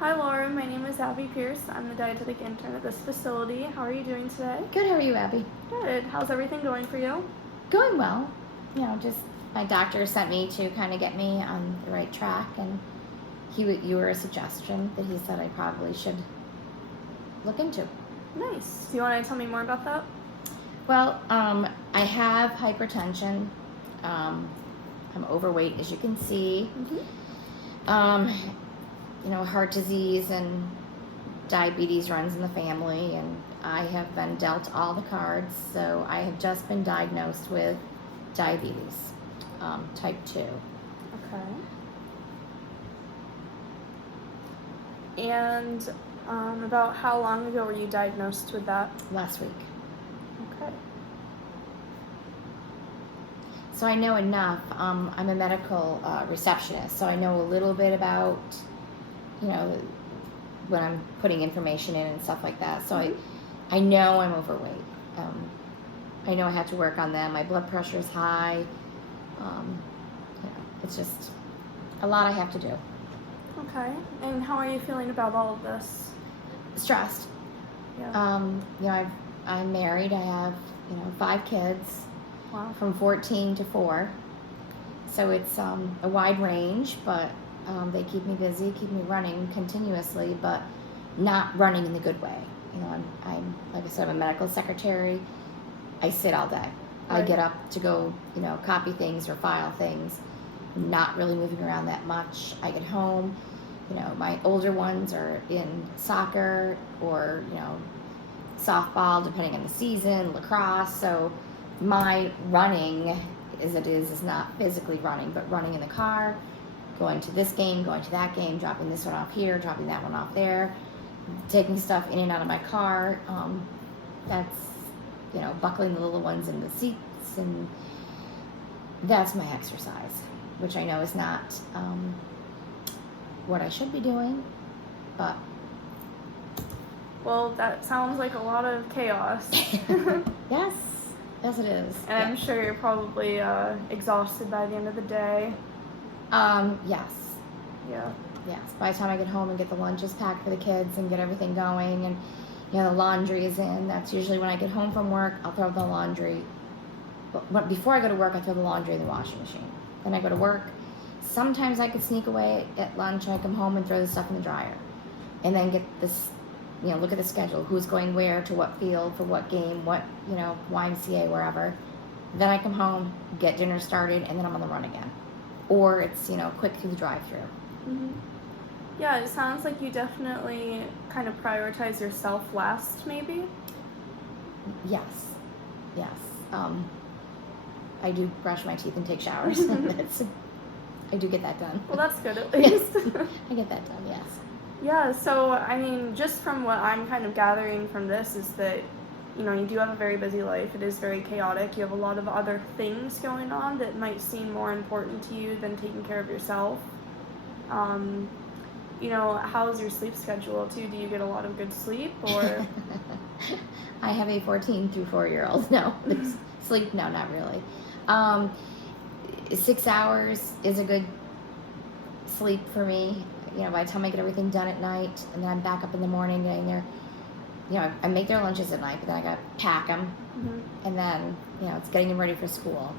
Hi Laura, my name is Abby Pierce. I'm the dietetic intern at this facility. How are you doing today? Good, how are you, Abby? Good. How's everything going for you? Going well. Just my doctor sent me to kind of get me on the right track, and you were a suggestion that he said I probably should look into. Nice. Do you want to tell me more about that? Well, I have hypertension. I'm overweight, as you can see. Heart disease and diabetes runs in the family, and I have been dealt all the cards, so I have just been diagnosed with diabetes, type 2. Okay. And about how long ago were you diagnosed with that? Last week. Okay. So I know enough. I'm a medical receptionist, so I know a little bit about, when I'm putting information in and stuff like that. So I know I'm overweight. I know I have to work on that. My blood pressure is high. It's just a lot I have to do. Okay. And how are you feeling about all of this? Stressed. Yeah. I'm married. I have 5 kids. Wow. From 14 to 4. So it's a wide range, but they keep me busy, keep me running continuously, but not running in the good way. I'm like I said, I'm a medical secretary. I sit all day. Right. I get up to go, copy things or file things. Not really moving around that much. I get home, my older ones are in soccer or, softball, depending on the season, lacrosse. So my running, as it is not physically running, but running in the car, going to this game, going to that game, dropping this one off here, dropping that one off there, taking stuff in and out of my car. That's, buckling the little ones in the seats, and that's my exercise, which I know is not what I should be doing, but... Well, that sounds like a lot of chaos. Yes, it is. And I'm sure you're probably exhausted by the end of the day. Yes. Yeah. Yes. By the time I get home and get the lunches packed for the kids and get everything going, and the laundry is in. That's usually when I get home from work. I'll throw the laundry. But before I go to work, I throw the laundry in the washing machine. Then I go to work. Sometimes I could sneak away at lunch. I come home and throw the stuff in the dryer, and then get this. Look at the schedule. Who's going where, to what field, for what game, what, YMCA, wherever. Then I come home, get dinner started, and then I'm on the run again. Or it's, quick through the drive-thru. Mm-hmm. Yeah, it sounds like you definitely kind of prioritize yourself last, maybe? Yes. I do brush my teeth and take showers. I do get that done. Well, that's good at least. I get that done, yes. Yeah, so, I mean, just from what I'm kind of gathering from this is that, you do have a very busy life. It is very chaotic. You have a lot of other things going on that might seem more important to you than taking care of yourself. How's your sleep schedule, too? Do you get a lot of good sleep, or? I have a 14 through 4-year-old. No, sleep, no, not really. 6 hours is a good sleep for me. By the time I get everything done at night, and then I'm back up in the morning getting their, I make their lunches at night, but then I gotta pack them, and then, it's getting them ready for school,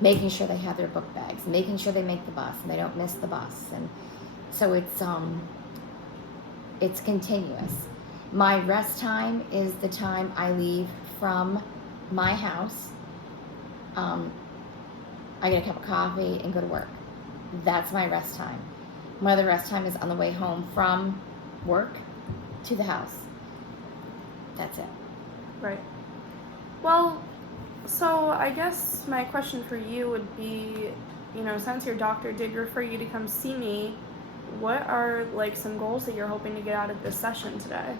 making sure they have their book bags, making sure they make the bus and they don't miss the bus, and so it's continuous. My rest time is the time I leave from my house. I get a cup of coffee and go to work. That's my rest time. My other rest time is on the way home from work to the house. That's it. Right. Well, so I guess my question for you would be, since your doctor did refer you to come see me, what are, some goals that you're hoping to get out of this session today?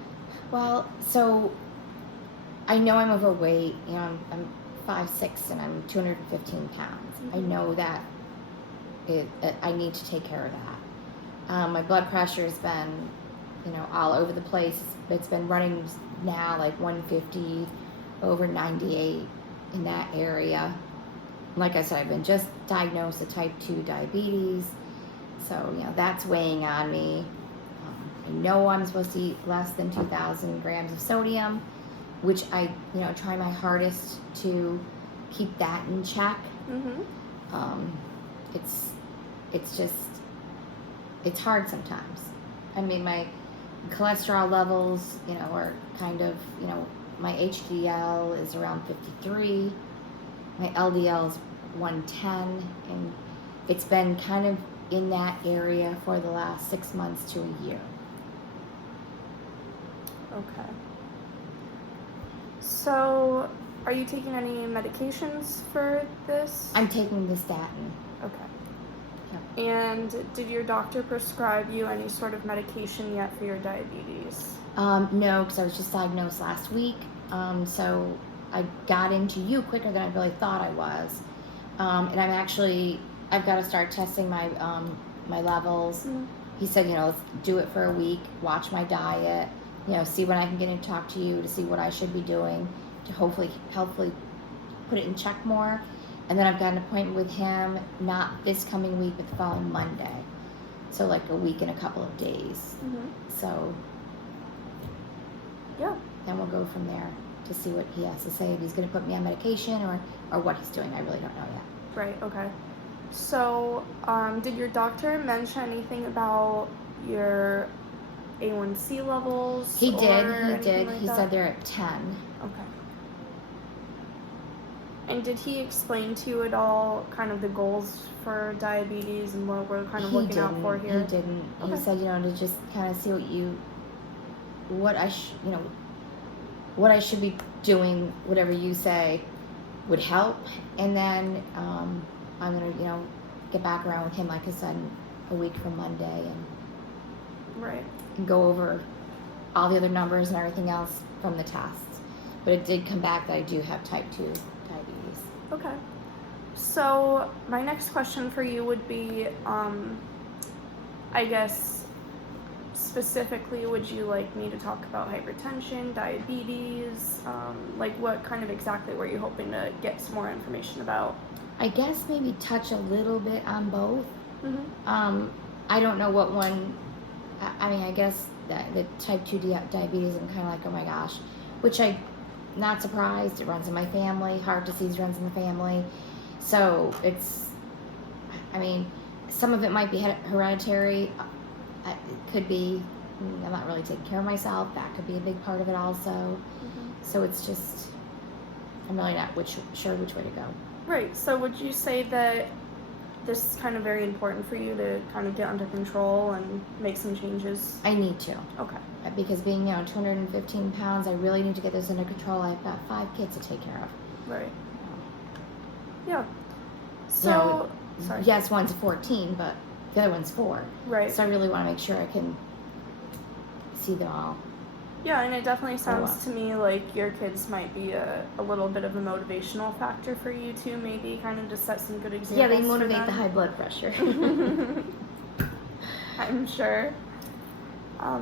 Well, so I know I'm overweight. I'm 5'6", and I'm 215 pounds. I know that I need to take care of that. My blood pressure has been, all over the place. It's been running now 150, over 98 in that area. Like I said, I've been just diagnosed with type 2 diabetes. So, that's weighing on me. I know I'm supposed to eat less than 2,000 grams of sodium, which I, try my hardest to keep that in check. Mm-hmm. It's hard sometimes. I mean, my cholesterol levels, are kind of, my HDL is around 53, my LDL is 110, and it's been kind of in that area for the last 6 months to a year. Okay. So, are you taking any medications for this? I'm taking the statin. Okay. Yeah. And did your doctor prescribe you any sort of medication yet for your diabetes? No, because I was just diagnosed last week. So I got into you quicker than I really thought I was. And I've got to start testing my my levels. Mm-hmm. He said, let's do it for a week, watch my diet, see when I can get in to talk to you to see what I should be doing to hopefully put it in check more. And then I've got an appointment with him, not this coming week, but the following Monday. So like a week and a couple of days. Mm-hmm. So yeah. Then we'll go from there to see what he has to say, if he's going to put me on medication or what he's doing. I really don't know yet. Right, okay. So, did your doctor mention anything about your A1C levels? He did. Like he said they're at 10. Okay. And did he explain to you at all kind of the goals for diabetes and what we're kind of looking out for here? He didn't. Okay. He said, to just kind of see what I should be doing, whatever you say would help. And then I'm going to, get back around with him, like I said, a week from Monday Right. and go over all the other numbers and everything else from the tests. But it did come back that I do have type 2 diabetes. Okay. So my next question for you would be, I guess, specifically, would you like me to talk about hypertension, diabetes? Like what kind of exactly were you hoping to get some more information about? I guess maybe touch a little bit on both. Mm-hmm. I don't know what one, I mean, I guess the type 2 diabetes, I'm kind of like, oh my gosh, which I'm not surprised. It runs in my family. Heart disease runs in the family. So some of it might be hereditary. It could be, I'm not really taking care of myself. That could be a big part of it also. Mm-hmm. So it's just, I'm really not sure which way to go. Right. So would you say that this is kind of very important for you to kind of get under control and make some changes? I need to. Okay. Because being, 215 pounds, I really need to get this under control. I've got 5 kids to take care of. Right. Yeah. So, sorry. Yes, one's 14, but the other one's 4. Right. So I really want to make sure I can see them all. Yeah, and it definitely sounds to me like your kids might be a little bit of a motivational factor for you too, maybe kind of to set some good examples. Yeah, they motivate the high blood pressure. I'm sure.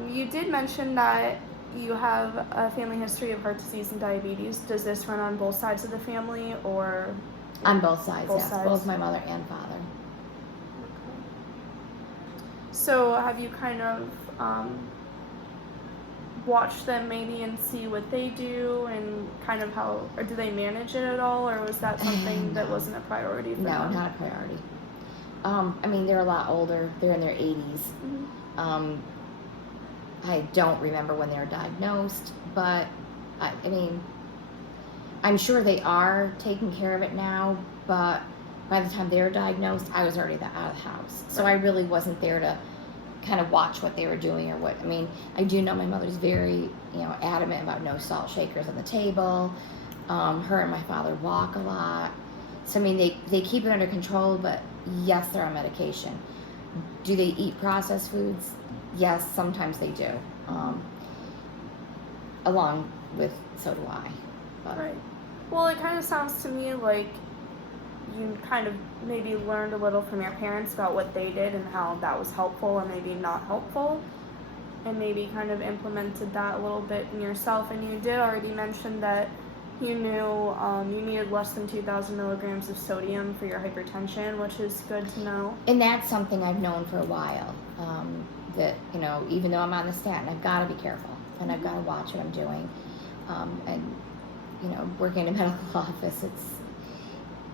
You did mention that you have a family history of heart disease and diabetes. Does this run on both sides of the family or? On both sides, both yes. Sides? Both my mother and father. Okay. So have you kind of watch them maybe and see what they do and kind of how, or do they manage it at all, or was that something that wasn't a priority for them? No, not a priority. They're a lot older. They're in their 80s. Mm-hmm. I don't remember when they were diagnosed, but I'm sure they are taking care of it now, but by the time they were diagnosed, I was already out of the house. So I really wasn't there to kind of watch what they were doing or what. I do know my mother's very, adamant about no salt shakers on the table. Her and my father walk a lot. So, they keep it under control, but yes, they're on medication. Do they eat processed foods? Yes, sometimes they do. Along with, so do I. But. Right. Well, it kind of sounds to me like you kind of maybe learned a little from your parents about what they did and how that was helpful and maybe not helpful, and maybe kind of implemented that a little bit in yourself. And you did already mention that you knew you needed less than 2,000 milligrams of sodium for your hypertension, which is good to know. And that's something I've known for a while. that, you know, even though I'm on the stand, I've got to be careful and I've got to watch what I'm doing. And, you know, working in a medical office, it's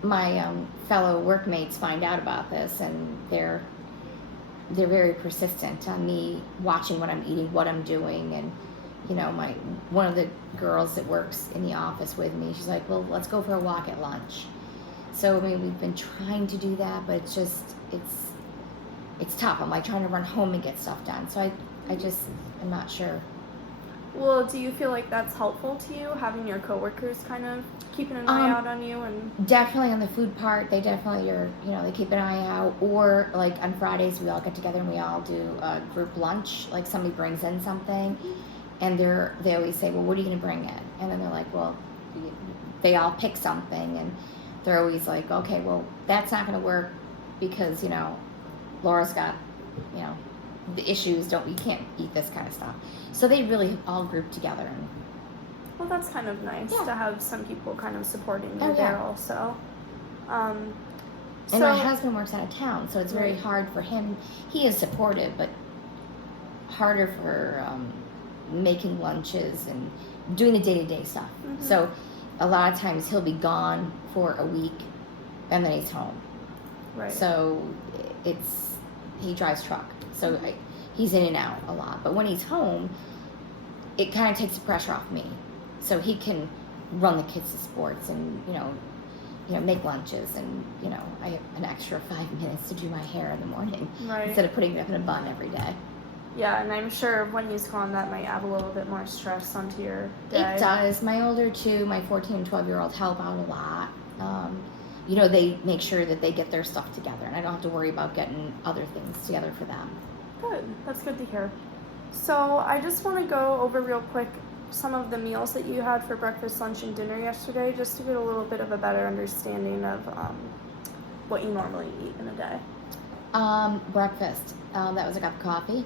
my fellow workmates find out about this, and they're very persistent on me watching what I'm eating, what I'm doing, and you know, one of the girls that works in the office with me, she's like, well, let's go for a walk at lunch. So I mean, we've been trying to do that, but it's just it's tough. I'm like trying to run home and get stuff done. So I'm not sure. Well, do you feel like that's helpful to you, having your coworkers kind of keeping an eye out on you? And definitely on the food part, they definitely are, you know, they keep an eye out. Or like on Fridays, we all get together and we all do a group lunch. Like somebody brings in something, and they always say, well, what are you going to bring in? And then they're like, well, they all pick something, and they're always like, okay, well, that's not going to work because, you know, Laura's got, you know, the issues, you can't eat this kind of stuff. So they really all group together. And well, that's kind of nice to have some people kind of supporting you Oh, yeah. there also. And So my husband works out of town, so it's very hard for him. He is supportive, but harder for making lunches and doing the day-to-day stuff. So a lot of times he'll be gone for a week, and then he's home. Right. So he drives truck, so he's in and out a lot. But when he's home, it kind of takes the pressure off me, so he can run the kids to sports and you know make lunches, and you know I have an extra 5 minutes to do my hair in the morning instead of putting it up in a bun every day. Yeah, and I'm sure when he's gone, that might add a little bit more stress onto your day. It does. My older two, my 14 and 12-year-old, help out a lot. You know, they make sure that they get their stuff together, and I don't have to worry about getting other things together for them. Good. That's good to hear. So I just want to go over real quick some of the meals that you had for breakfast, lunch, and dinner yesterday, just to get a little bit of a better understanding of what you normally eat in a day. Breakfast. That was a cup of coffee.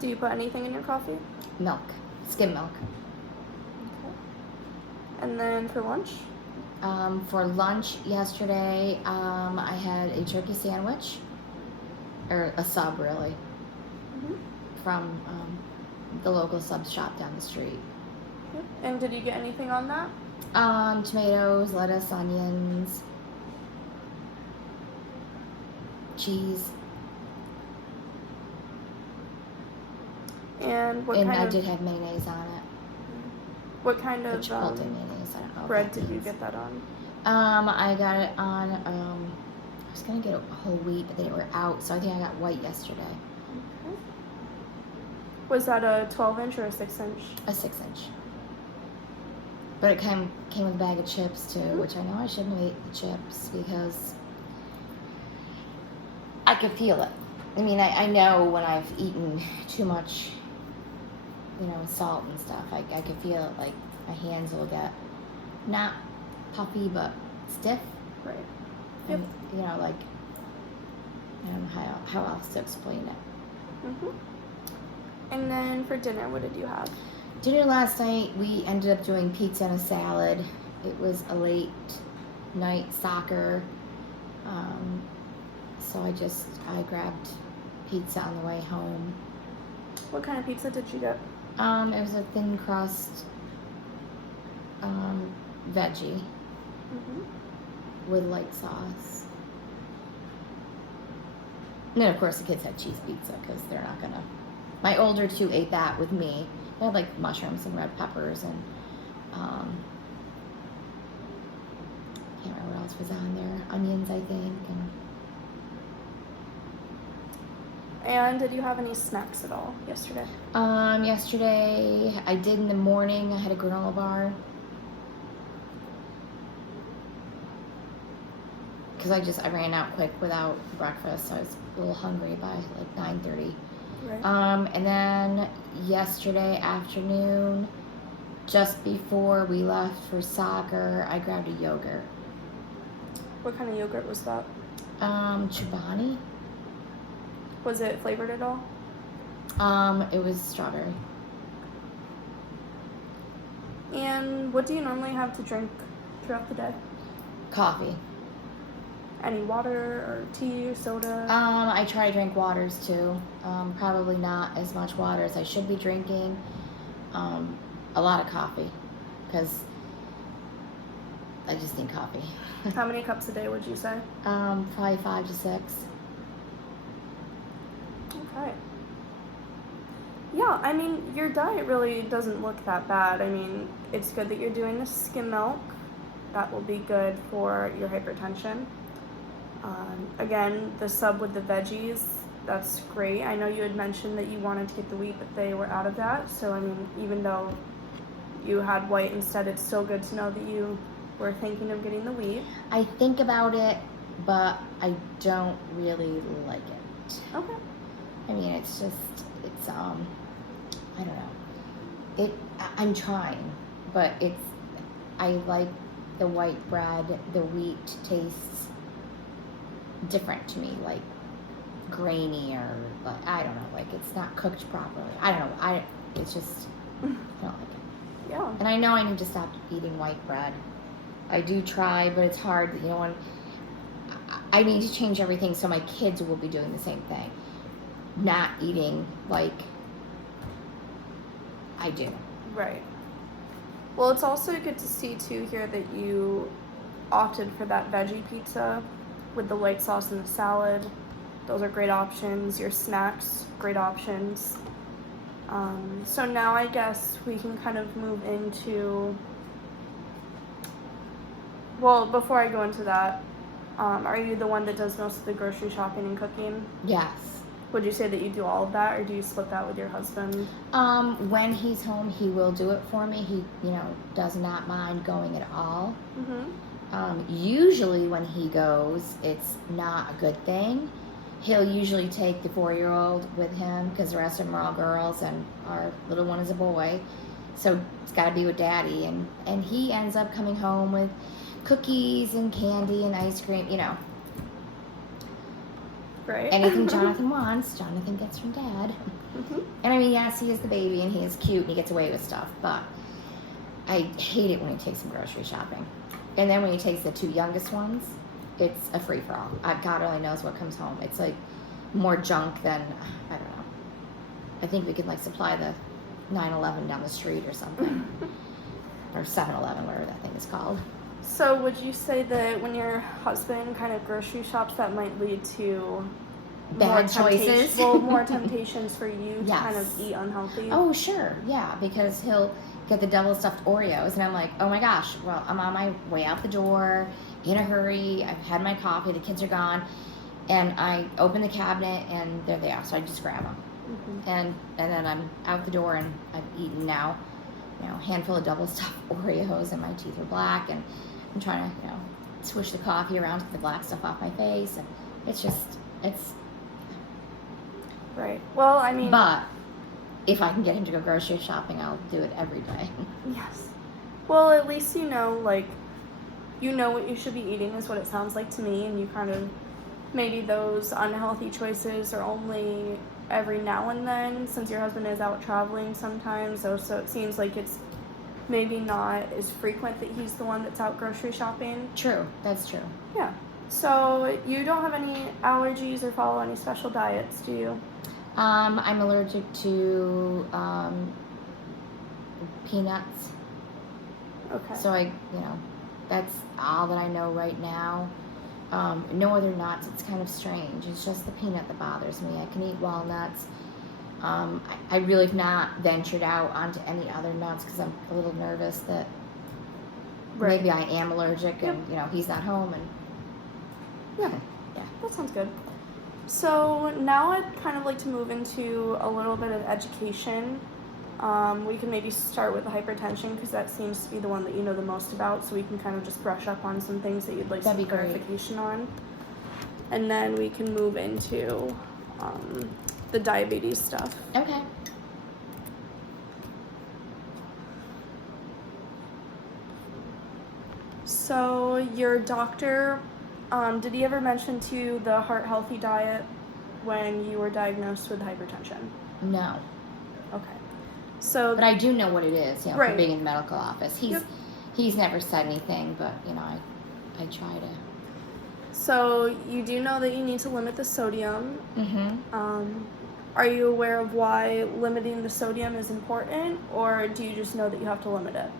Do you put anything in your coffee? Milk. Skim milk. Okay. And then for lunch? For lunch yesterday, I had a turkey sandwich, or a sub really, from the local sub shop down the street. Yep. And did you get anything on that? Tomatoes, lettuce, onions, cheese. And I did have mayonnaise on it. What kind of Chipotle mayonnaise. I don't know bread did you get that on? I got it on. I was gonna get a whole wheat, but they were out, so I think I got white yesterday. Okay. Was that a 12-inch or a 6-inch? A 6-inch. But it came with a bag of chips too, which I know I shouldn't have ate the chips because I could feel it. I mean, I know when I've eaten too much, you know, salt and stuff, I can feel it, like my hands will get not puffy but stiff. Right. And, you know, like, I don't know how else to explain it. And then for dinner, what did you have? Dinner last night, we ended up doing pizza and a salad. It was a late night soccer. So I grabbed pizza on the way home. What kind of pizza did you get? It was a thin crust veggie with light sauce. And then of course the kids had cheese pizza because they're not gonna. My older two ate that with me. They had like mushrooms and red peppers and can't remember what else was on there. Onions, I think. And did you have any snacks at all yesterday? Yesterday I did in the morning. I had a granola bar because I ran out quick without breakfast. So I was a little hungry by like 9:30. Right. And then yesterday afternoon, just before we left for soccer, I grabbed a yogurt. What kind of yogurt was that? Chobani. Was it flavored at all? It was strawberry. And what do you normally have to drink throughout the day? Coffee. Any water or tea or soda? I try to drink waters too. Probably not as much water as I should be drinking. A lot of coffee, because I just need coffee. How many cups a day would you say? Probably 5 to 6. Okay. Yeah, I mean, your diet really doesn't look that bad. I mean, it's good that you're doing the skim milk. That will be good for your hypertension. Again, the sub with the veggies, that's great. I know you had mentioned that you wanted to get the wheat, but they were out of that. So, I mean, even though you had white instead, it's still good to know that you were thinking of getting the wheat. I think about it, but I don't really like it. Okay. I mean, it's I don't know. I'm trying, but I like the white bread. The wheat tastes different to me, like grainy, or like, I don't know, like it's not cooked properly. I don't know. It's just, I don't like it. Yeah. And I know I need to stop eating white bread. I do try, but it's hard. You know, when I need to change everything so my kids will be doing the same thing, not eating like I do. Right. Well, it's also good to see too here that you opted for that veggie pizza with the white sauce and the salad. Those are great options. Your snacks, great options. So now I guess we can kind of move into, well, before I go into that, are you the one that does most of the grocery shopping and cooking? Yes. Would you say that you do all of that, or do you split that with your husband? When he's home, he will do it for me. He, does not mind going at all. Usually when he goes, it's not a good thing. He'll usually take the 4-year-old with him, because the rest of them are all girls and our little one is a boy. So it's got to be with daddy. And he ends up coming home with cookies and candy and ice cream, Right. Anything Jonathan wants, Jonathan gets from dad. And I mean, yes, he is the baby and he is cute and he gets away with stuff, but I hate it when he takes him grocery shopping. And then when he takes the 2 youngest ones, it's a free-for-all. God only knows what comes home. It's like more junk than, I don't know. I think we could like supply the 9-11 down the street or something. Or 7-Eleven, whatever that thing is called. So would you say that when your husband kind of grocery shops, that might lead to Bad choices? More temptations for you to Yes. kind of eat unhealthy? Oh, sure. Yeah, because he'll get the double stuffed Oreos, and I'm like, oh my gosh, well, I'm on my way out the door, in a hurry, I've had my coffee, the kids are gone, and I open the cabinet, and there they are, so I just grab them. And then I'm out the door, and I've eaten now, a handful of double stuffed Oreos, and my teeth are black, and I'm trying to, swish the coffee around to get the black stuff off my face, and it's Right. Well, I mean... But if I can get him to go grocery shopping, I'll do it every day. Yes. Well, at least you know what you should be eating, is what it sounds like to me, and you kind of, maybe those unhealthy choices are only every now and then, since your husband is out traveling sometimes, so it seems like it's maybe not as frequent that he's the one that's out grocery shopping. True, that's true. Yeah. So you don't have any allergies or follow any special diets, do you? I'm allergic to peanuts. Okay. So that's all that I know right now. No other nuts. It's kind of strange. It's just the peanut that bothers me. I can eat walnuts. I really have not ventured out onto any other nuts because I'm a little nervous that maybe I am allergic and, he's not home. And yeah, that sounds good. So now I'd kind of like to move into a little bit of education. We can maybe start with the hypertension, because that seems to be the one that you know the most about, so we can kind of just brush up on some things that you'd like some clarification on. And then we can move into the diabetes stuff. Okay. So your doctor, did he ever mention to you the heart healthy diet when you were diagnosed with hypertension? No. Okay. So, but I do know what it is, right. For being in the medical office. He's never said anything, but I try to. So you do know that you need to limit the sodium. Mm-hmm. Are you aware of why limiting the sodium is important, or do you just know that you have to limit it?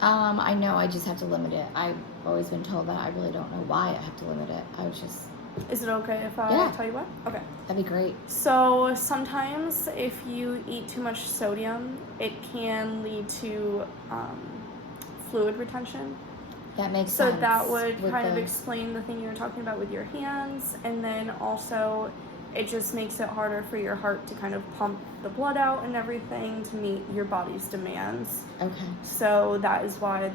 I know I just have to limit it. I've always been told that. I really don't know why I have to limit it. I was just, Is it okay if I Yeah. tell you what? Okay. that'd be great. So sometimes if you eat too much sodium, it can lead to fluid retention. That makes So sense. that would with kind of the- explain the thing you were talking about with your hands, and then also it just makes it harder for your heart to kind of pump the blood out and everything to meet your body's demands. Okay. So that is why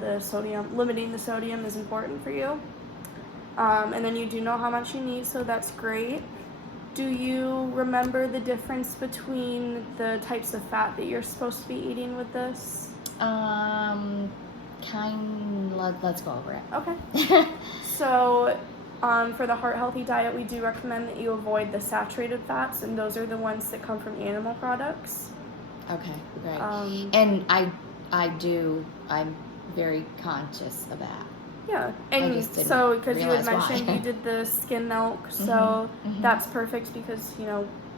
limiting the sodium is important for you. And then you do know how much you need, so that's great. Do you remember the difference between the types of fat that you're supposed to be eating with this? Let's go over Okay. it. So, for the heart healthy diet, we do recommend that you avoid the saturated fats, and those are the ones that come from animal products. Okay, great. And And I'm very conscious of that. yeah, and just didn't so because you had realize why. mentioned you did the skim milk, so mhm. that's perfect because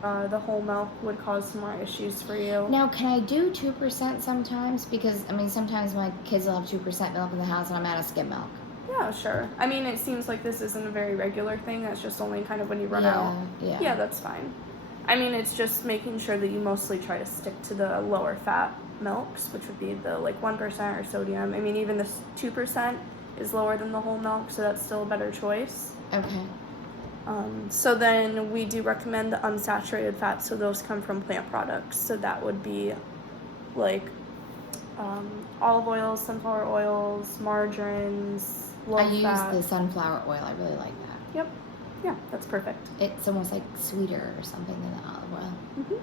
the whole milk would cause some more issues for you. Now, can I do 2% sometimes? Because, sometimes my kids will have 2% milk in the house and I'm out of skim milk. Yeah, sure. I mean, it seems like this isn't a very regular thing. That's just only kind of when you run out. Yeah. Yeah, that's fine. I mean, it's just making sure that you mostly try to stick to the lower fat milks, which would be the 1% or sodium. I mean, even this 2% is lower than the whole milk, so that's still a better choice. Okay. So then we do recommend the unsaturated fats, so those come from plant products. So that would be like olive oils, sunflower oils, margarines, low I use fat. the sunflower oil. I really like that. Yep. Yeah, that's perfect. It's almost like sweeter or something than the olive oil. Mm-hmm.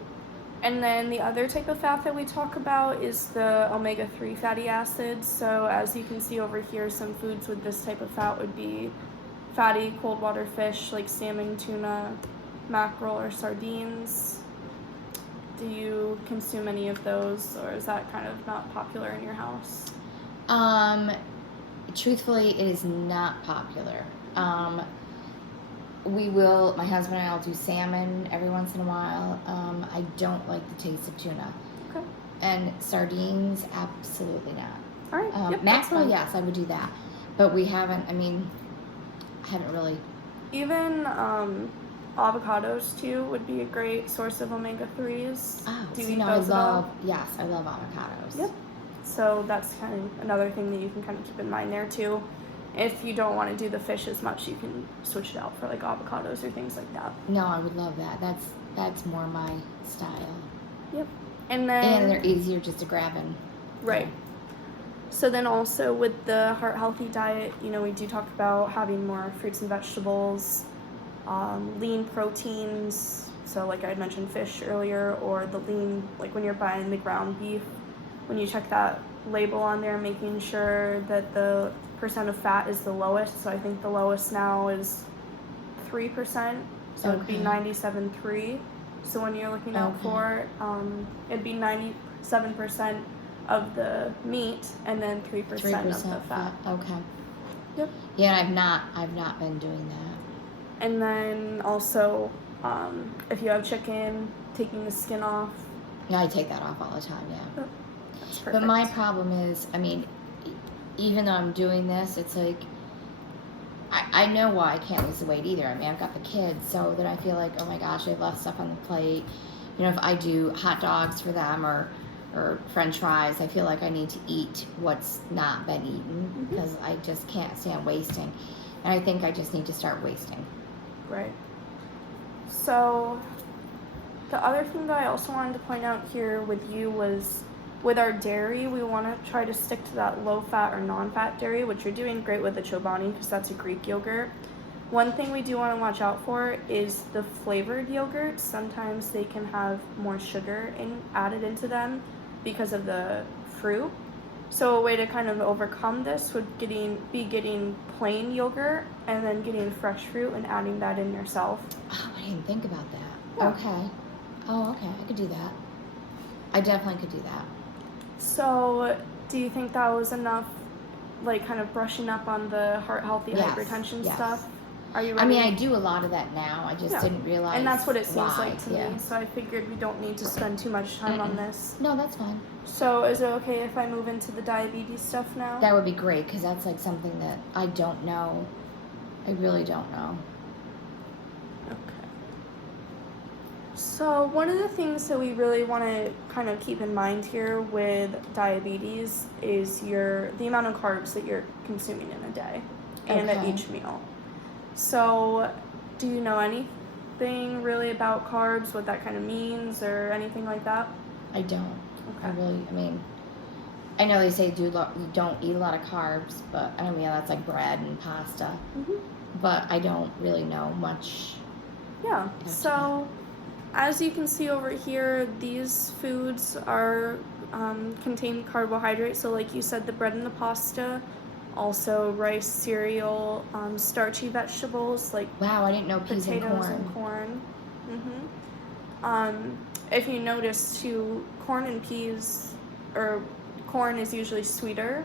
And then the other type of fat that we talk about is the omega-3 fatty acids. So as you can see over here, some foods with this type of fat would be fatty cold water fish like salmon, tuna, mackerel, or sardines. Do you consume any of those, or is that kind of not popular in your house? Truthfully, it is not popular. My husband and I will do salmon every once in a while. I don't like the taste of tuna. Okay. And sardines, absolutely not. All right. Yep, Mackerel, yes, I would do that. But I haven't really. Even avocados too would be a great source of omega-3s. Oh, Do you so eat no, those at all? Yes, I love avocados. Yep. So that's kind of another thing that you can kind of keep in mind there too. If you don't want to do the fish as much, you can switch it out for avocados or things like that. No, I would love that. That's more my style. Yep. And then And they're easier just to grab and. right. So then also with the heart healthy diet, we do talk about having more fruits and vegetables, lean proteins. So like I had mentioned fish earlier, or the lean, like when you're buying the ground beef, when you check that label on there, making sure that the percent of fat is the lowest. So I think the lowest now is 3%. So it'd be Okay. 97.3. So when you're looking out Okay. for it'd be 97% of the meat and then 3% of the fat. Okay. Yep. Yeah, I've not been doing that. And then also, if you have chicken, taking the skin off. Yeah, I take that off all the time. Yeah. That's perfect. But my problem is, even though I'm doing this, it's like I know why I can't lose the weight either. I've got the kids, so then I feel like, oh my gosh, I have left stuff on the plate. If I do hot dogs for them or French fries, I feel like I need to eat what's not been eaten because I just can't stand wasting. And I think I just need to start wasting. Right. So the other thing that I also wanted to point out here with you was with our dairy, we want to try to stick to that low-fat or non-fat dairy, which you're doing great with the Chobani because that's a Greek yogurt. One thing we do want to watch out for is the flavored yogurts. Sometimes they can have more sugar added into them because of the fruit. So a way to kind of overcome this would be getting plain yogurt and then getting fresh fruit and adding that in yourself. Oh, I didn't think about that. Yeah. Okay. Oh, okay. I could do that. I definitely could do that. So do you think that was enough, kind of brushing up on the heart healthy Yes, hypertension yes. stuff? Are you I ready? mean, I do a lot of that now. I just Yeah. didn't realize. And that's what it seems why. like to Yeah. me. So I figured we don't need to spend too much time on this. No, that's fine. So is it okay if I move into the diabetes stuff now? That would be great because that's like something that I don't know. I really don't know. Okay. So one of the things that we really want to kind of keep in mind here with diabetes is the amount of carbs that you're consuming in a day and at Okay. each meal. So do you know anything really about carbs, what that kind of means or anything like that? I don't. Okay. I mean, I know they say you don't eat a lot of carbs, but I mean, that's like bread and pasta. Mm-hmm. But I don't really know much. Yeah. Gotcha. So as you can see over here, these foods are contain carbohydrates. So like you said, the bread and the pasta, also rice, cereal, starchy vegetables like Wow, I didn't know peas and potatoes corn. and corn. If you notice too, corn and peas, or corn is usually sweeter,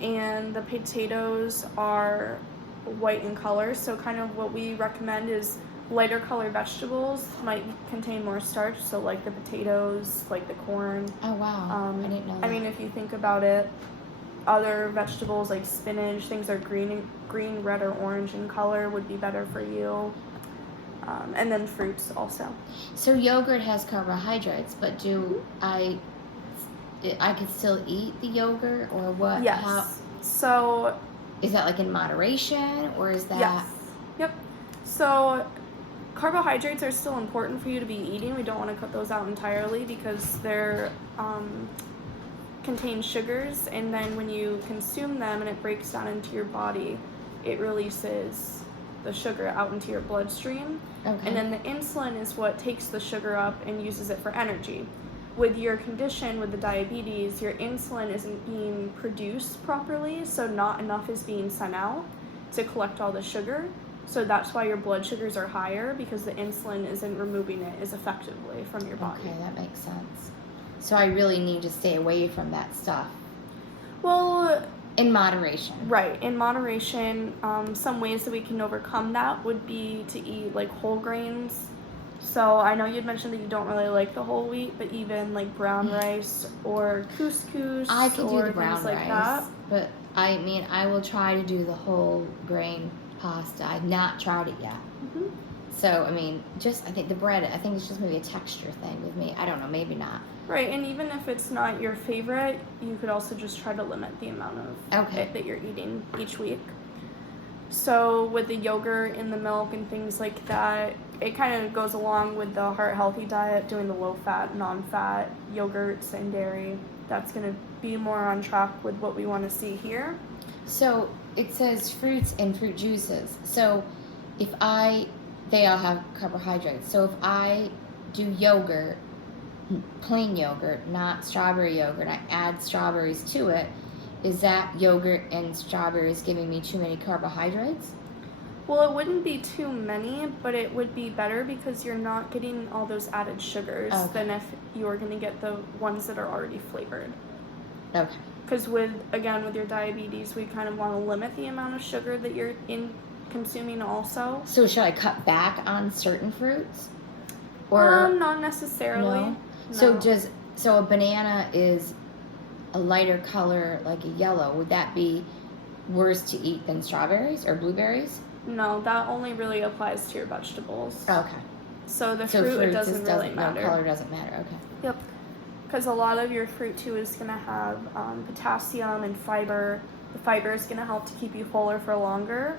and the potatoes are white in color. So kind of what we recommend is lighter color vegetables might contain more starch. So like the potatoes, like the corn. Oh wow, I didn't know that. I mean, if you think about it, other vegetables like spinach, things that are green, red, or orange in color would be better for you. And then fruits also. So yogurt has carbohydrates, but do I could still eat the yogurt or what? Yes. How, so is that like in moderation or is that? Yes. Yep. So carbohydrates are still important for you to be eating. We don't want to cut those out entirely because they're contain sugars, and then when you consume them and it breaks down into your body, it releases the sugar out into your bloodstream. Okay. And then the insulin is what takes the sugar up and uses it for energy. With your condition, with the diabetes, your insulin isn't being produced properly, so not enough is being sent out to collect all the sugar. So that's why your blood sugars are higher, because the insulin isn't removing it as effectively from your body. Okay, that makes sense. So I really need to stay away from that stuff. Well, in moderation. Right, in moderation. Some ways that we can overcome that would be to eat like whole grains. So I know you'd mentioned that you don't really like the whole wheat, but even like brown rice or couscous, I can do the brown things like rice, that. but I mean, I will try to do the whole grain pasta. I've not tried it yet. Mm-hmm. So, I mean, I think the bread, I think it's just maybe a texture thing with me. I don't know, maybe not. Right, and even if it's not your favorite, you could also just try to limit the amount of it that you're eating each week. So with the yogurt and the milk and things like that, it kind of goes along with the heart healthy diet, doing the low fat, non-fat yogurts and dairy. That's going to be more on track with what we want to see here. So it says fruits and fruit juices. So they all have carbohydrates. So if I do yogurt, plain yogurt, not strawberry yogurt, I add strawberries to it, is that yogurt and strawberries giving me too many carbohydrates? Well, it wouldn't be too many, but it would be better because you're not getting all those added sugars than if you were going to get the ones that are already flavored. Okay. Because with your diabetes, we kind of want to limit the amount of sugar that you're consuming also. So should I cut back on certain fruits? Or not necessarily. No? No. So a banana is a lighter color, like a yellow. Would that be worse to eat than strawberries or blueberries? No, that only really applies to your vegetables. Okay. So the fruit, it doesn't really matter. No, color doesn't matter. Okay. Yep. Because a lot of your fruit too is going to have potassium and fiber. The fiber is going to help to keep you fuller for longer,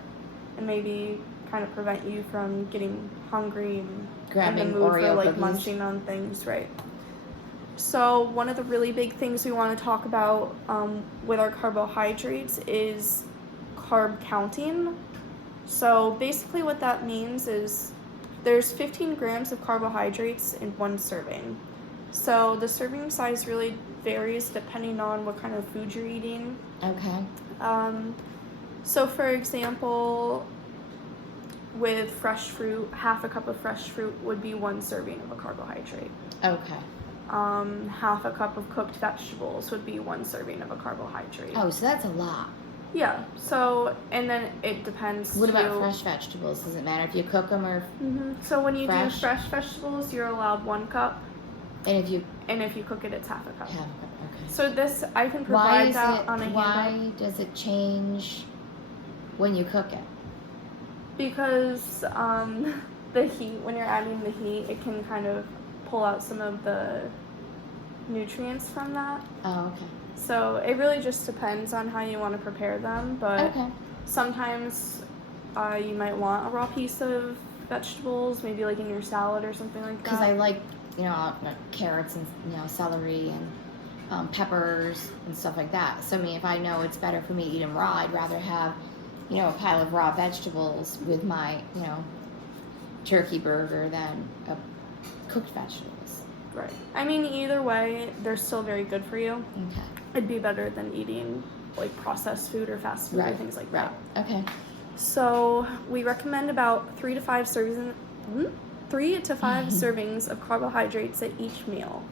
and maybe kind of prevent you from getting hungry and grabbing in the mood Oreo for like cookies. munching on things, right? So one of the really big things we want to talk about with our carbohydrates is carb counting. So basically what that means is there's 15 grams of carbohydrates in one serving. So the serving size really varies depending on what kind of food you're eating. Okay. So for example, with fresh fruit, half a cup of fresh fruit would be one serving of a carbohydrate. Okay. Half a cup of cooked vegetables would be one serving of a carbohydrate. Oh, so that's a lot. Yeah. So, and then it depends. What about too. fresh vegetables? Does it matter if you cook them or? So when you Fresh? do fresh vegetables, you're allowed 1 cup, And if you and if you cook it, it's half a cup. have, okay. So this, I can Why provide is that it? on a handout. Why does it change when you cook it? Because the heat, when you're adding the heat, it can kind of pull out some of the nutrients from that. Oh, okay. So it really just depends on how you want to prepare them. But Okay. sometimes you might want a raw piece of vegetables, maybe like in your salad or something like that. Because I like, carrots and celery and peppers and stuff like that. So I mean, if I know it's better for me to eat them raw, I'd rather have, a pile of raw vegetables with my, turkey burger than cooked vegetables. Right. I mean, either way, they're still very good for you. Okay. It'd be better than eating like processed food or fast food or things like that. Okay. So we recommend about 3 to 5 servings of carbohydrates at each meal.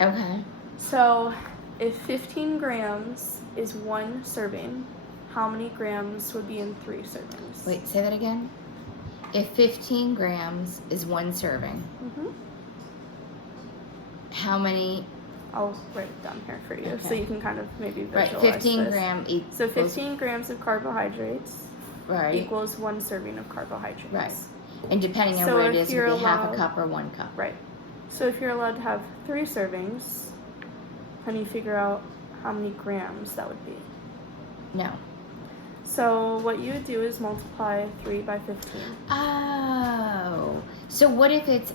Okay. So if 15 grams is 1 serving, how many grams would be in 3 servings? Wait, say that again. If 15 grams is 1 serving, how many? I'll write it down here for you, so Okay. you can kind of maybe Right, visualize 15 this. gram equals. So 15 grams of carbohydrates Right. equals 1 serving of carbohydrates. Right. And depending on So where it if is, it you're would be half a allowed- cup or 1 cup. Right. So if you're allowed to have 3 servings, can you figure out how many grams that would be? No. So what you would do is multiply 3 by 15. Oh. So what if it's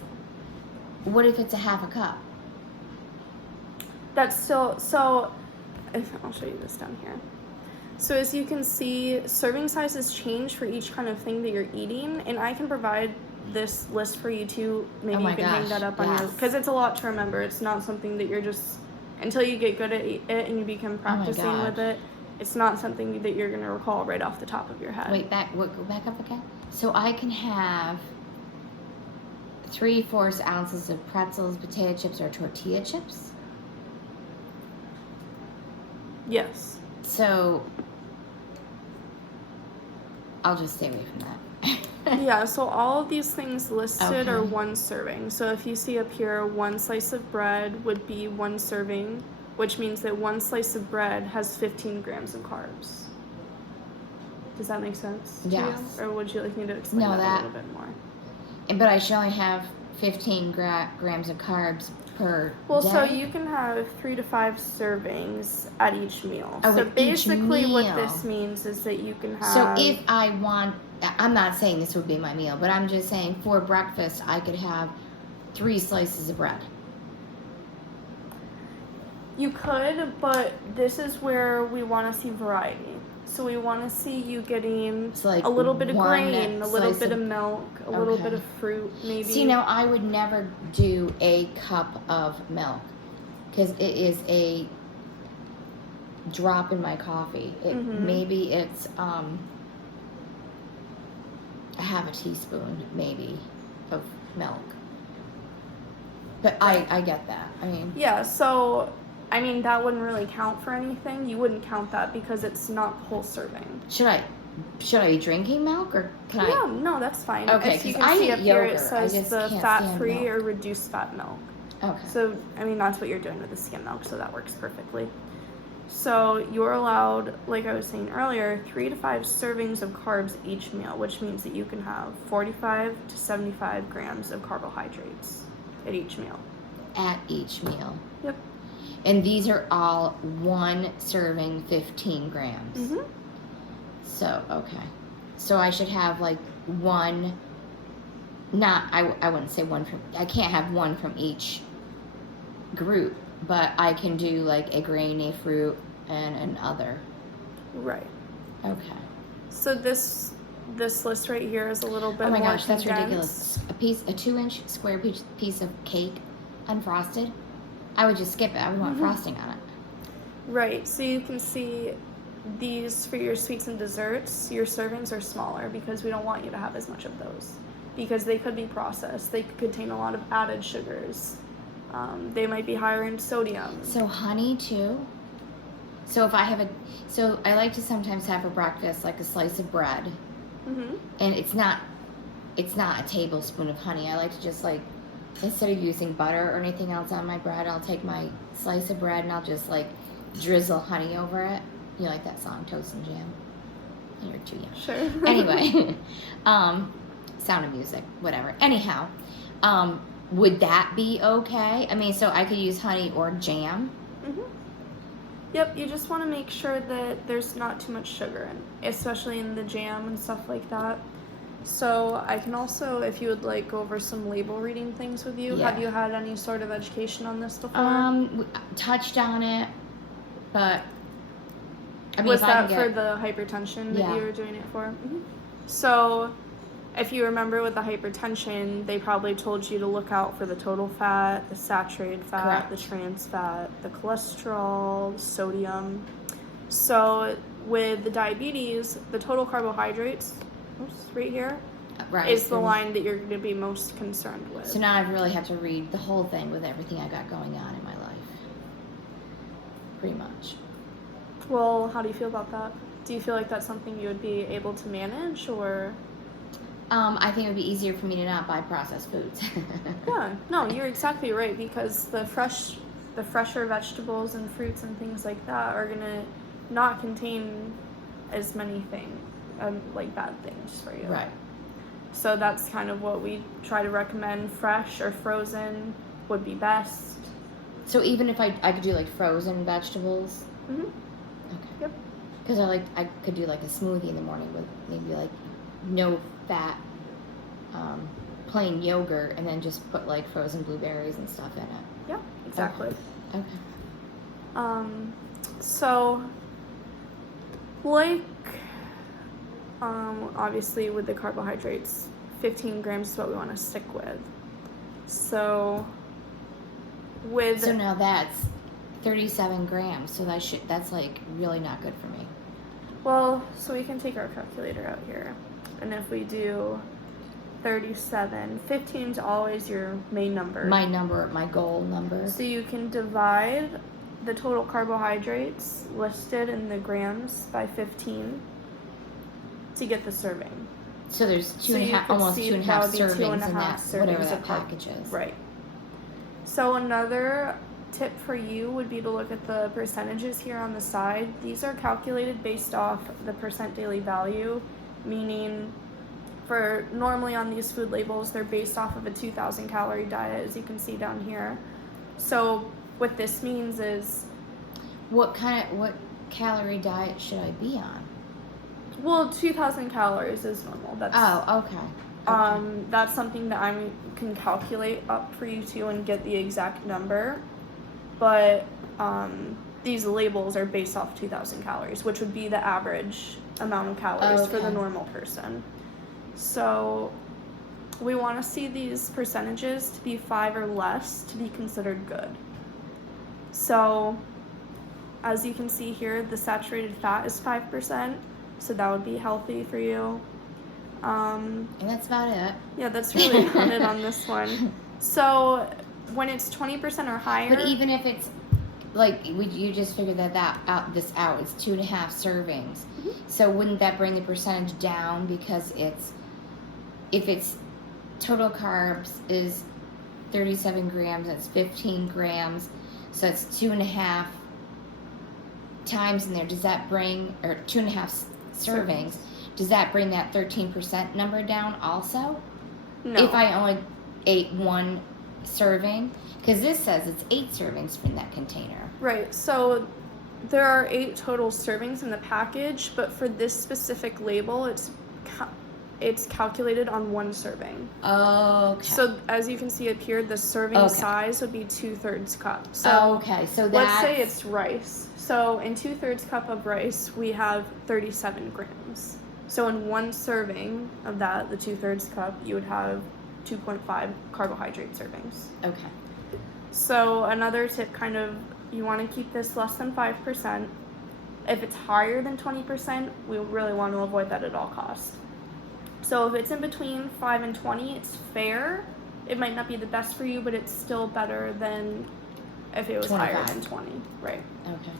a half a cup? That's still, I'll show you this down here. So as you can see, serving sizes change for each kind of thing that you're eating, and I can provide this list for you too. Maybe Oh my you can hang gosh, that up on your, yes. because it's a lot to remember. It's not something that you're just, until you get good at it and you become practicing God. with it, it's not something that you're going to recall right off the top of your head. Wait, go back up again. So I can have 3/4 ounces of pretzels, potato chips, or tortilla chips. Yes. So I'll just stay away from that. Yeah, so all of these things listed are Okay. 1 serving. So if you see up here, 1 slice of bread would be 1 serving, which means that 1 slice of bread has 15 grams of carbs. Does that make sense to Yes. you? Or would you like me to explain No, that a that- little bit more? But I should only have 15 grams of carbs per Well, day. so you can have 3 to 5 servings at each meal. Oh, so at each basically what meal. this means is that you can have... So if I want, I'm not saying this would be my meal, but I'm just saying for breakfast I could have 3 slices of bread. You could, but this is where we want to see variety. So we want to see you getting So like a little bit of 1 grain, a little slice bit of milk, a little Okay. bit of fruit, maybe. See, now I would never do a cup of milk because it is a drop in my coffee. Maybe it's I have a teaspoon maybe of milk. But I get that. I mean, Yeah, so I mean that wouldn't really count for anything. You wouldn't count that because it's not whole serving. should I be drinking milk or can Yeah, no, that's fine. Okay, As you 'cause can I see eat up here, it yogurt. I says just the can't stand fat-free milk. or reduced fat milk. Okay. So, I mean, that's what you're doing with the skim milk, so that works perfectly. So, you're allowed, like I was saying earlier, 3 to 5 servings of carbs each meal, which means that you can have 45 to 75 grams of carbohydrates at each meal. At each meal. Yep. And these are all 1 serving, 15 grams. Mm-hmm. So, okay. So I should have like 1, I wouldn't say 1 from, I can't have 1 from each group, but I can do like a grain, a fruit, and an other. Right. Okay. So, this list right here is a little bit Oh my more gosh, that's condensed. ridiculous. A 2-inch square piece of cake, unfrosted. I would just skip it. I would want frosting on it. Right, so you can see these for your sweets and desserts, your servings are smaller because we don't want you to have as much of those because they could be processed. They could contain a lot of added sugars. They might be higher in sodium. So honey too? So if I have so I like to sometimes have for breakfast like a slice of bread, Mhm. and it's not a tablespoon of honey. I like to just like, instead of using butter or anything else on my bread, I'll take my slice of bread and I'll just like drizzle honey over it. You like that song, Toast and Jam? You're too young. Sure. Anyway, Sound of Music, whatever. Anyhow, would that be okay? I mean, so I could use honey or jam. Mhm. Yep, you just want to make sure that there's not too much sugar in, especially in the jam and stuff like that. So I can also, if you would like, go over some label reading things with you. Yeah. Have you had any sort of education on this before? Touched on it, but I mean, Was if I that can for get, the hypertension that Yeah. you were doing it for? Mhm. So if you remember with the hypertension, they probably told you to look out for the total fat, the saturated fat, Correct. the trans fat, the cholesterol, the sodium. So with the diabetes, the total carbohydrates, right here, right, is the line that you're going to be most concerned with. So now I really have to read the whole thing with everything I got going on in my life, pretty much. Well, how do you feel about that? Do you feel like that's something you would be able to manage, or? I think it would be easier for me to not buy processed foods. Yeah, no, you're exactly right, because the fresher vegetables and fruits and things like that are gonna not contain as many things, like bad things for you. Right. So that's kind of what we try to recommend. Fresh or frozen would be best. So even if I could do like frozen vegetables. Mhm. Okay. Yep. Because I could do like a smoothie in the morning with maybe like no fat, plain yogurt, and then just put like frozen blueberries and stuff in it. Yeah, exactly. Okay. So, like, obviously with the carbohydrates, 15 grams is what we want to stick with. So, So now that's 37 grams. So that's like really not good for me. well, so we can take our calculator out here, and if we do 37, 15 is always your main number. My goal number. So you can divide the total carbohydrates listed in the grams by 15 to get the serving. So there's almost 2.5 servings in that, whatever that package is. Right. So another tip for you would be to look at the percentages here on the side. These are calculated based off the percent daily value, meaning for normally on these food labels, they're based off of a 2,000 calorie diet, as you can see down here. So what this means is, what calorie diet should I be on? well, 2,000 calories is normal. That's okay. That's something that I can calculate up for you too and get the exact number. But these labels are based off 2,000 calories, which would be the average amount of calories for the normal person. So we want to see these percentages to be 5 or less to be considered good. So as you can see here, the saturated fat is 5%, so that would be healthy for you. And that's about it. Yeah, that's really about it on this one. So when it's 20% or higher. But even if it's like you just figured out, it's 2.5 servings. Mm-hmm. So wouldn't that bring the percentage down, because if it's total carbs is 37 grams, that's 15 grams, so it's 2.5 times in there. Does that bring, or 2.5 servings? Does that bring that 13% number down also? No. If I only ate one serving, because this says it's 8 servings in that container. Right. So there are 8 total servings in the package, but for this specific label, it's calculated on 1 serving. Okay. So as you can see up here, the serving size would be 2/3 cup. So so let's say it's rice. So in 2/3 cup of rice, we have 37 grams. So in 1 serving of that, the 2/3 cup, you would have 2.5 carbohydrate servings. Okay. So another tip, kind of, you want to keep this less than 5%. If it's higher than 20%, we really want to avoid that at all costs. So if it's in between 5 and 20, it's fair. It might not be the best for you, but it's still better than if it was 25. higher than 20. Right. Okay.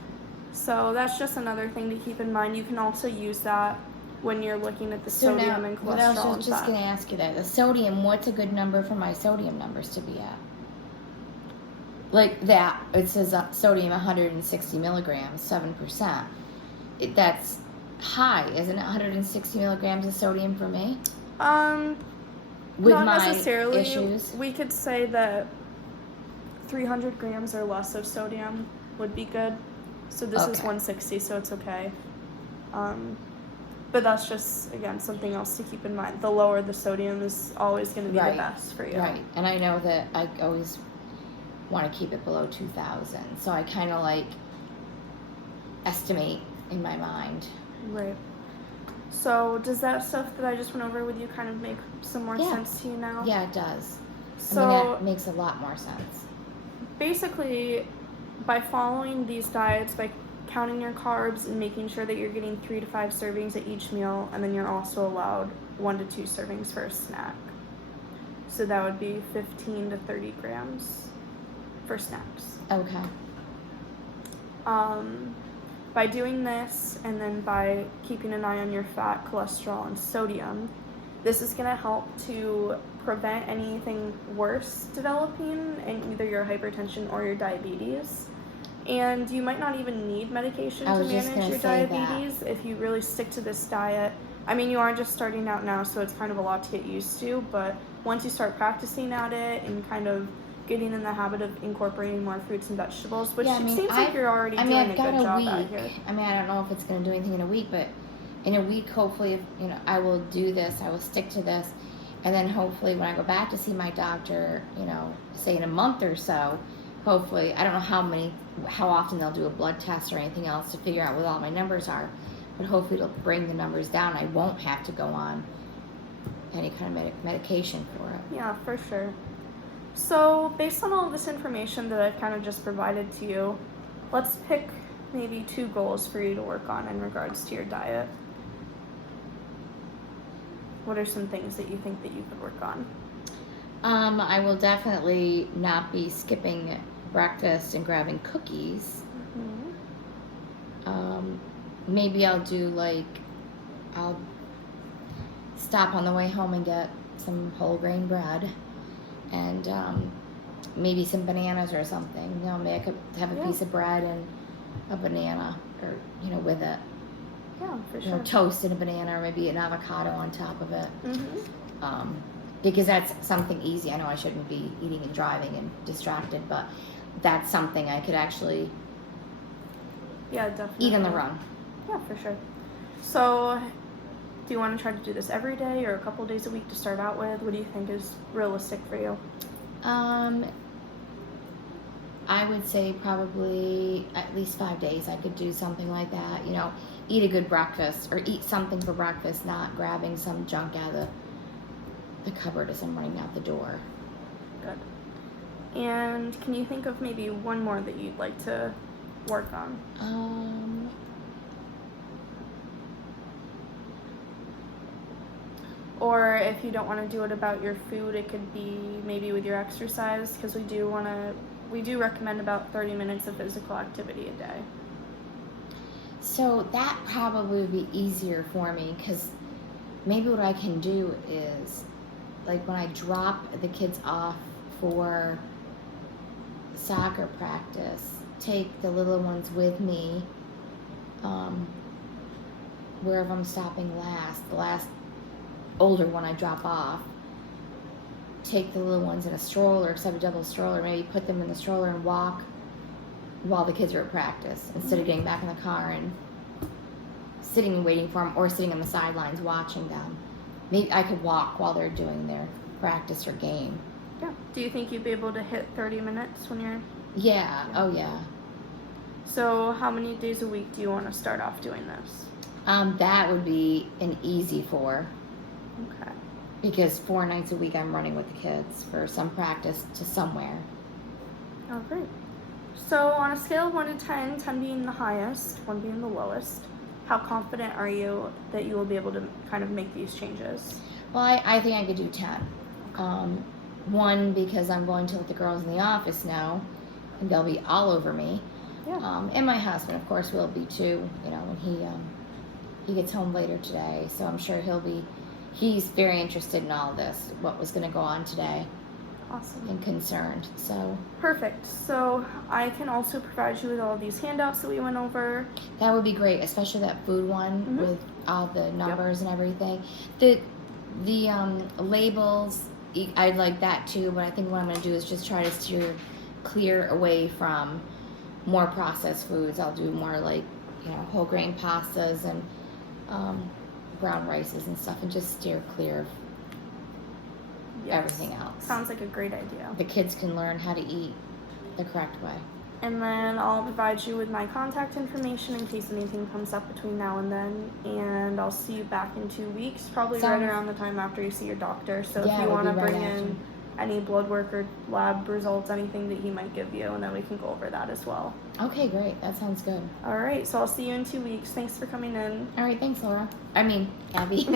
So that's just another thing to keep in mind. You can also use that when you're looking at the So sodium now, and what else? cholesterol I and was just fat. going to ask you that. The sodium, what's a good number for my sodium numbers to be at? Like that, it says sodium 160 milligrams, 7%. That's high, isn't it? 160 milligrams of sodium for me? With Not my necessarily. issues? We could say that 300 grams or less of sodium would be good. So this is Okay. 160, so it's okay. But that's just, again, something else to keep in mind. The lower the sodium is always going to be Right. the best for you. Right. And I know that I always want to keep it below 2,000. So I kind of like estimate in my mind. Right. So does that stuff that I just went over with you kind of make some more Yeah. sense to you now? Yeah, it does. So I mean, that makes a lot more sense. basically, by following these diets, by counting your carbs and making sure that you're getting 3 to 5 servings at each meal, and then you're also allowed 1 to 2 servings for a snack. So that would be 15 to 30 grams for snacks. Okay. By doing this, and then by keeping an eye on your fat, cholesterol, and sodium, this is going to help to prevent anything worse developing in either your hypertension or your diabetes. And you might not even need medication I to was just manage gonna your say that. diabetes if you really stick to this diet. I mean, you are just starting out now, so it's kind of a lot to get used to, but once you start practicing at it and kind of getting in the habit of incorporating more fruits and vegetables, which Yeah, I mean, seems like you're already doing I've a got good job a at week. here. I mean, I don't know if it's going to do anything in a week, but in a week, hopefully, if, I will do this. I will stick to this. And then hopefully when I go back to see my doctor, say in a month or so, hopefully, I don't know how often they'll do a blood test or anything else to figure out what all my numbers are, but hopefully it'll bring the numbers down. I won't have to go on any kind of medication for it. Yeah, for sure. So, based on all of this information that I've kind of just provided to you, let's pick maybe 2 goals for you to work on in regards to your diet. What are some things that you think that you could work on? I will definitely not be skipping breakfast and grabbing cookies. Maybe I'll stop on the way home and get some whole grain bread and maybe some bananas or something. Maybe I could have a piece of bread and a banana or, with it. Yeah, for sure. Toast and a banana or maybe an avocado on top of it. Because that's something easy. I know I shouldn't be eating and driving and distracted, but that's something I could actually definitely eat on the run. Yeah, for sure. So, do you want to try to do this every day or a couple days a week to start out with? What do you think is realistic for you? I would say probably at least 5 days I could do something like that. Eat a good breakfast or eat something for breakfast, not grabbing some junk out of the cupboard as I'm running out the door. Good. And can you think of maybe one more that you'd like to work on? Or if you don't want to do it about your food, it could be maybe with your exercise, because we do recommend about 30 minutes of physical activity a day. So that probably would be easier for me, because maybe what I can do is, like when I drop the kids off for soccer practice, take the little ones with me wherever I'm stopping the last older one I drop off, take the little ones in a stroller, except a double stroller, maybe put them in the stroller and walk while the kids are at practice, instead of getting back in the car and sitting and waiting for them, or sitting on the sidelines watching them. Maybe I could walk while they're doing their practice or game. Yeah. Do you think you'd be able to hit 30 minutes when you're... Yeah. Oh yeah. So how many days a week do you want to start off doing this? That would be an easy 4. Okay. Because 4 nights a week I'm running with the kids for some practice to somewhere. Oh, great. So on a scale of 1 to 10, 10 being the highest, 1 being the lowest, how confident are you that you will be able to kind of make these changes? Well, I think I could do 10. 1, because I'm going to let the girls in the office know, and they'll be all over me. Yeah. And my husband, of course, will be too. You know, when he gets home later today, so I'm sure he's very interested in all this, what was going to go on today, Awesome. and concerned. So Perfect. So I can also provide you with all of these handouts that we went over. that would be great, especially that food one Mhm. with all the numbers and everything. The labels, I'd like that too, but I think what I'm going to do is just try to steer clear away from more processed foods. I'll do more like, you know, whole grain pastas and brown rices and stuff, and just steer clear of Yes. everything else. Sounds like a great idea. The kids can learn how to eat the correct way. And then I'll provide you with my contact information in case anything comes up between now and then. And I'll see you back in 2 weeks, probably right around the time after you see your doctor. So Yeah, if you it'll be want to right bring after. in any blood work or lab results, anything that he might give you, and then we can go over that as well. Okay, great. That sounds good. All right, so I'll see you in 2 weeks. Thanks for coming in. All right, thanks, Laura. I mean, Abby.